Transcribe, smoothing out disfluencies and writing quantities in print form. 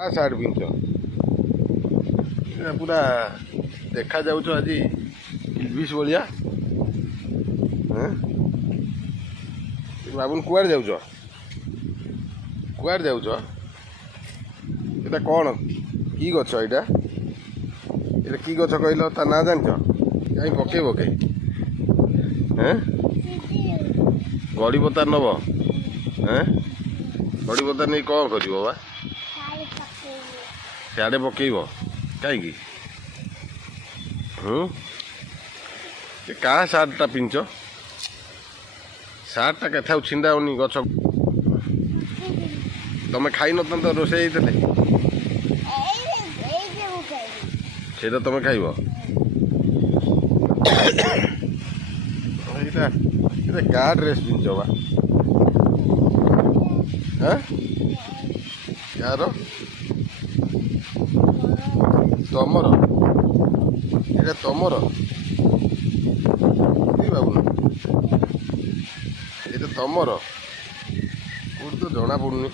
Shirt ପିନ୍ଧ ପୁରା ଦେଖାଯାଉଛ ଆଜି ଇଲଭିସ୍ ଭଳିଆ। ବାବୁନ କୁଆଡ଼େ ଯାଉଛ? କୁଆଡ଼େ ଯାଉଛ? ଏଇଟା କ'ଣ କି ଗଛ? ଏଇଟା ଏଇଟା କି ଗଛ କହିଲ? ତା ନାଁ ଜାଣିଛ? କାହିଁ ପକେଇବ କାହିଁ? ଗଡ଼ି ପତାର ନେବ? ଗଡ଼ି ପତାର ନେଇ କ'ଣ କରିବ ବା? ସିଆଡ଼େ ପକେଇବ କାହିଁକି? ଏ କାହା ସାର୍ଟଟା ପିନ୍ଧିଛ? ସାର୍ଟଟା କେଥାଉ ଛିଣ୍ଡାଉନି ଗଛ। ତମେ ଖାଇନଥାନ୍ତ ରୋଷେଇ ହେଇଥିଲେ ସେଇଟା ତମେ ଖାଇବ? ଏଇଟା ଏଇଟା କାହା ଡ୍ରେସ୍ ପିନ୍ଧିଛ ବା? କାହାର? ତମର? ଏଇଟା ତମର? ବାବୁନ ଏଇଟା ତମର? କୋଉଠି ତ ଜଣା ପଡୁନି।